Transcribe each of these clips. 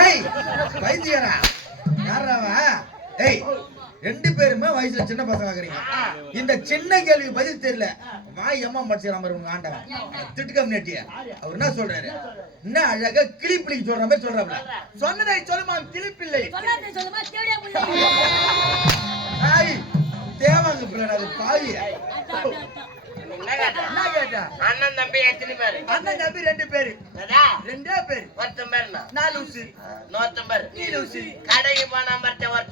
ஏய் வைத்தியரா யாராவா? ஏய் ரெண்டு பேருமே வயசுல சின்ன பசங்க ஆகுறீங்க. இந்த சின்ன கேள்வி பதில் தெரியல. வாய் அம்மா படிச்சிடாம உங்க ஆண்டவன் திட்டுக்கம் நெட்டிய அவர் என்ன சொல்றாரு? என்ன அழகா கிளிப்பிள்ளைக்கு சொல்ற மாதிரி சொல்றாப்ல. சொன்னதை சொல்லுமா கிளிப்பிள்ளை. தேவாங்க பிள்ளை அது பாவி. அண்ணன் தம்பி எத்தனை பேரு? அண்ணன் தம்பி ரெண்டு பேரு. ரெண்டே பேரு. ஒருத்தன் பேரு நாலூசி. நோத்தம் பேரு நீலூசி. கடைக்கு போன ஒருத்தவன்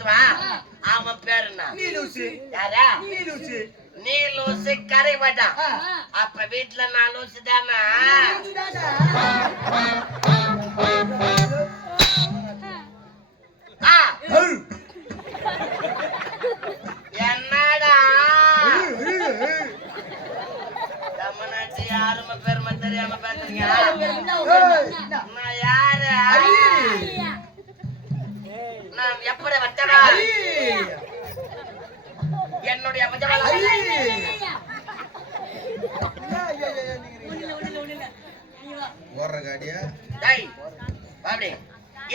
அவன் பேரு நீலூசி. யாரா? நீலூசி. நீ லூசி கரை போட்டான். அப்ப வீட்டுல நான் லூசி தானா? என்னடா தமிழ்நாட்டு யாருமே பெருமை தெரியாம பேசுறீங்க? நான் யாரு? நான் எப்படி வச்சடா? என்னுடைய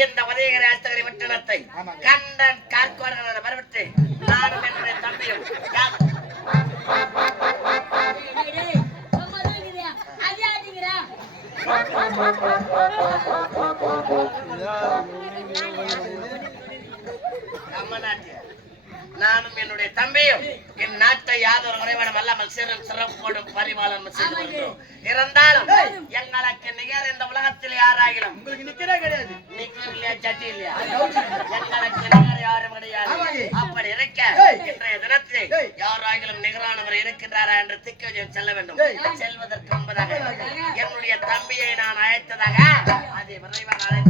இந்த உதயகிரி அஸ்தகிரி வட்டணத்தை கண்டன் கார்கோடர்கள் வரவிட்டு நானும் என்னுடைய தம்பியும் நானும் என்னுடைய தம்பியும் என் நாட்டை யாதொரு குறைபாடும் அல்லாமல் சிறப்போடும் பரிபாலனம் செய்து வருகிறோம். இருந்தாலும் எங்களுக்கு நிகர் இந்த உலகத்தில் யாராகிலும் உங்களுக்கு நிக்கிறே கிடையாது. நிக்கர் இல்லையா, சட்டி இல்லையா, எங்களுக்கு நிகர் யாரும் கிடையாது. அப்படி இருக்க இன்றைய தினத்தில் யாராகிலும் நிகரானவர் இருக்கின்றாரா என்று திக்கவிஜயம் செல்ல வேண்டும். செல்வதற்கு முன்பதாக என்னுடைய தம்பியை நான் அழைத்ததாக அதை விரைவாக அழைத்து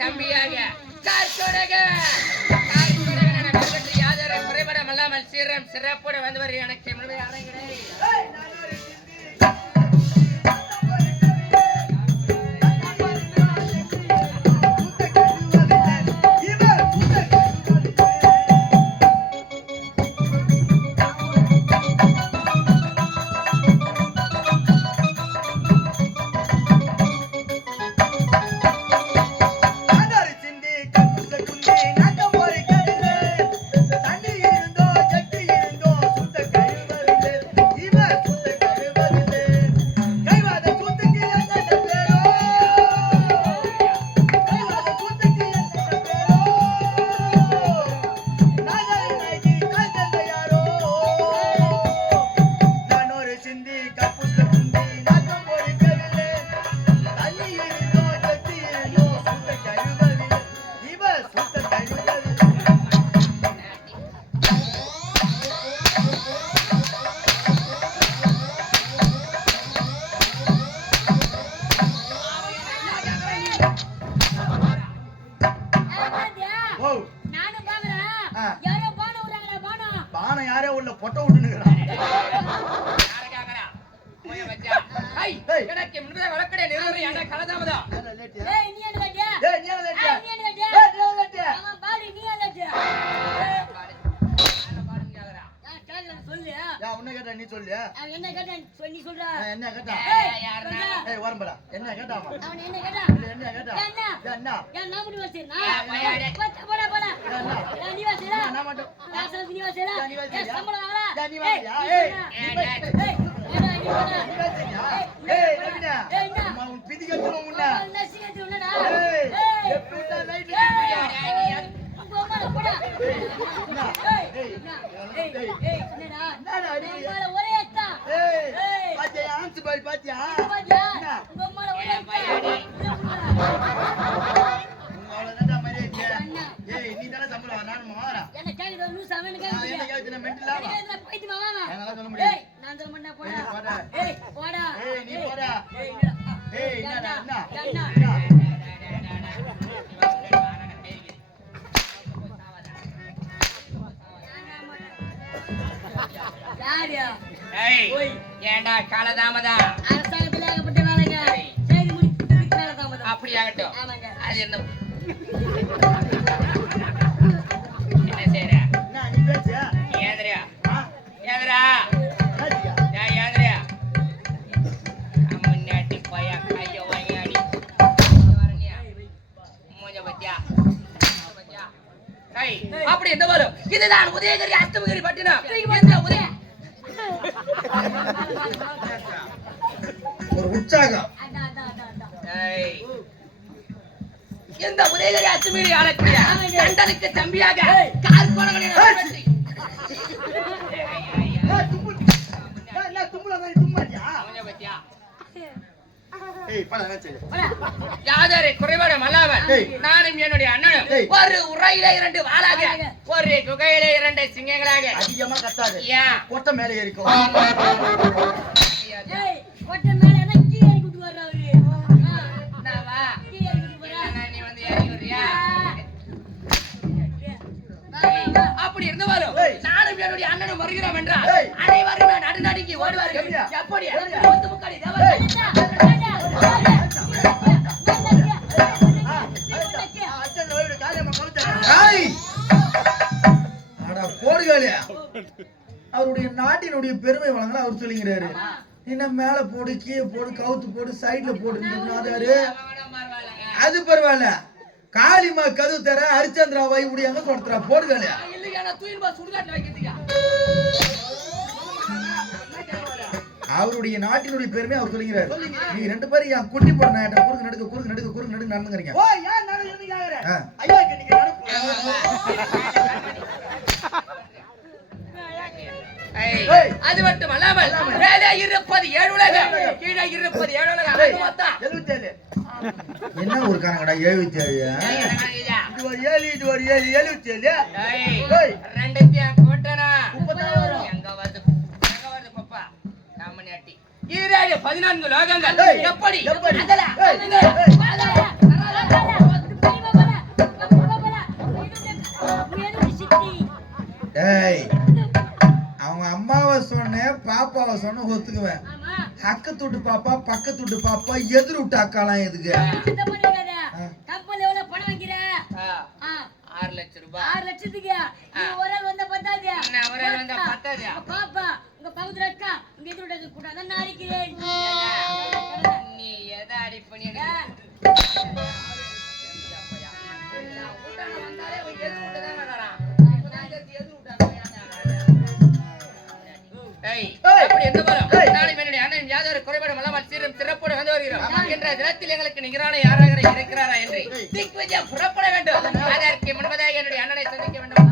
தம்பியாக யாதரை குறைபடம் அல்லாமல் சீரம் சிறப்போடு வந்தவர் எனக்கு யாரோ உள்ள பொட்ட விட்டுனுக்குறான். எனக்கு முன்னே வழக்கடை நிறுவனம் என்ன கலதாமதா? ஏய் நீ என்ன கேட்டியா? ஏய் நீ என்ன கேட்டியா? நீ என்ன கேட்டியா? ஏய் நீ என்ன கேட்டியா? ஆமா பாடி நீ என்ன கேட்டியா? நான் பாடுங்கறா. நான் கேட்கல சொல்லு. யா உன்னை கேட்டா நீ சொல்லு. அவன் என்ன கேட்டான் நீ சொல்றா. என்ன கேட்டா? ஏய் யாரனா? ஏய் வரம்படா. என்ன கேட்டாமா? அவன் என்ன கேட்டா? என்ன கேட்டா? என்ன? ஏன் நான் முடி வச்சிரனா? போடா போடா. என்ன நீ வச்சிரா? நான் மட்டும். நான் சொல்ல நீ வச்சிரா? ஏய் சம்பளம் வாடா. நீ வச்சியா? ஏய் ஏய் ஏய் ரவினா உன் பிதிகத்துன முன்ன நசிகத்து உன்னடா ஏய் எப்படா லைட் நீ போடா ஏண்டா காலதாமதா அப்படியாகட்டும். அது என்ன என்ன செய்யற ஏந்திரியா ஏந்திரா ஏந்திரியா முன்னாடி போயா கைய வாங்கி மூஞ்ச பத்தியா அப்படி எந்த வரும் இதுதான் உதயகிரி அஷ்டமகிரி பட்டினம். ஒரு உற்சாகம். இந்த உதயகிரி அஷ்டமகிரி ஆளக்கூடிய கண்டனுக்கு தம்பியாக கால் போனவனே யாதரை குறைபாடம் அல்லாமல் நானும் என்னுடைய அண்ணனும் ஒரு உரையிலே 2 வாளாக ஒரு குகையிலே 2 சிங்கங்களாக அதிகமா கத்தாது. ஏன் கொட்டை மேல ஏறிக்கும். அப்படி இருந்து வரும் நானும் என்னுடைய அண்ணனும் வருகிறோம் என்றால் அனைவருமே நடுநடுங்கி ஓடுவார்கள். எப்படி போடுகாலியா அவருடைய நாட்டினுடைய பெருமை வழங்கல அவர் சொல்லிங்கிறாரு. என்ன மேல போடு கீழே போடு கவுத்து போடு சைட்ல போடு அது பரவாயில்ல. காளிமா கதவு தர ஹரிச்சந்திரா வைமுடியாங்க கொடுத்துறா போடுகாலியா அவருடைய நாட்டினுடைய பெருமை அவர் சொல்லுகிறார். நீங்க 2 பேரும் என் குட்டி போட நாட்ட குறுக்கு நடுக்கு நடந்துக்கிறீங்க. அது மட்டும் அல்லாமல் மேலே இருப்பது 7 உலகம் கீழே இருப்பது 7 உலகம் மொத்தம் 77. என்ன ஒரு காரங்கடா 77? இது ஒரு 7 இது ஒரு 7 77. ரெண்டுத்தையும் கூட்டனா எங்க வருது பப்பா காமனியாட்டி ஈரேழு 14 லோகங்கள் எப்படி அவங்க அம்மாவை சொன்னேன் பாப்பாவை சொன்ன ஒத்துக்குவேன். அக்கத்துட்டு பாப்பா பக்கத்துட்டு பாப்பா எதிர் விட்டு அக்காலாம் எதுக்கு? 6 லட்சம் ரூபாய் 6 லட்சத்துக்கு ஒரு ஆள் வந்தா பத்தாது. ஒரு ஆள் வந்தா பத்தாது. பாப்பா உங்க பக்கத்துல அக்கா இங்க எதிர விட்டு கூட நான் அடிக்கிறேன். நீ எதை அடி பண்ணி குறைபாடு அல்லாமல் சீரும் சிறப்போடு வந்து வருகிறோம் என்ற தினத்தில் எங்களுக்கு நிகரான யாராக இருக்கிறாரா என்று திக்விஜயம் புறப்பட வேண்டும். அதற்கு முன்பதாக என்னுடைய அண்ணனை சந்திக்க வேண்டும்.